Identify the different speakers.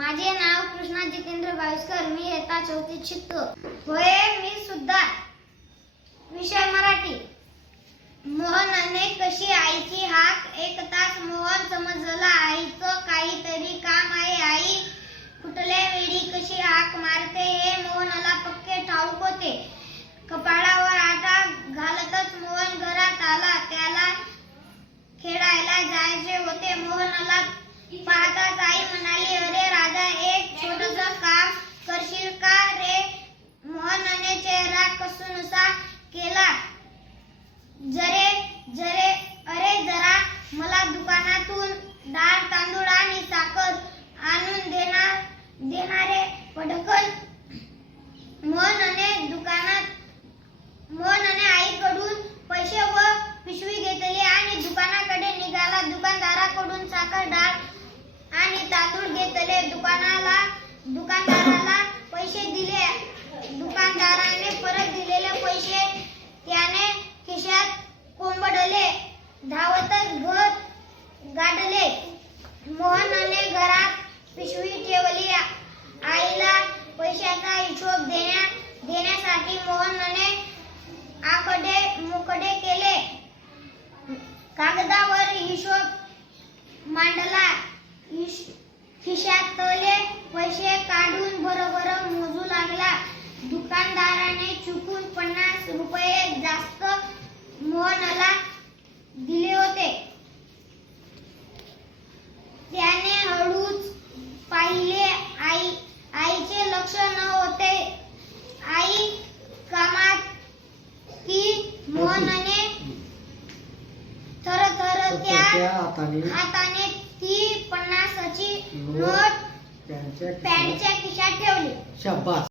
Speaker 1: माझे नाव कृष्णा जितेंद्र बाविस्कर मी इयत्ता चौथीत शिकतो. होय मी सुद्धा. विषय मराठी. मोहनने कशी आईची हाक? एक तास चेहरा कसुनसा केला. जरे जरे अरे जरा मला दुकानातून डाळ तांदूळ आणि साखर आणून देणार देणारे पडकल. मोहनने दुकानात मोहनने आईकडून पैसे व पिशवी घेतली आणि दुकानाकडे निघाला. दुकानदाराकडून साखर डाळ आणि तांदूळ घेतले दुकानाला दुकानदाराला पैसे दिले दुकानदाराने परत दिलेले पैसे त्याने खिशात कोंबडले धावतच घर गाडले. मोहनने घरात पिशवी ठेवली. आईला पैशाचा हिशोब देण्या देण्यासाठी मोहनने आकडे मुकडे केले. कागदावर हिशोब मांडला. खिशातले पैसे काढून बरोबर मोजू लागला. दुकानदाराने चुकून पन्नास रुपये जास्त मोहन मोहनने थर थर त्या
Speaker 2: हाताने
Speaker 1: ती पन्नासाची
Speaker 2: नोट
Speaker 1: पॅन्टच्या खिशात ठेवली.
Speaker 2: शाबास.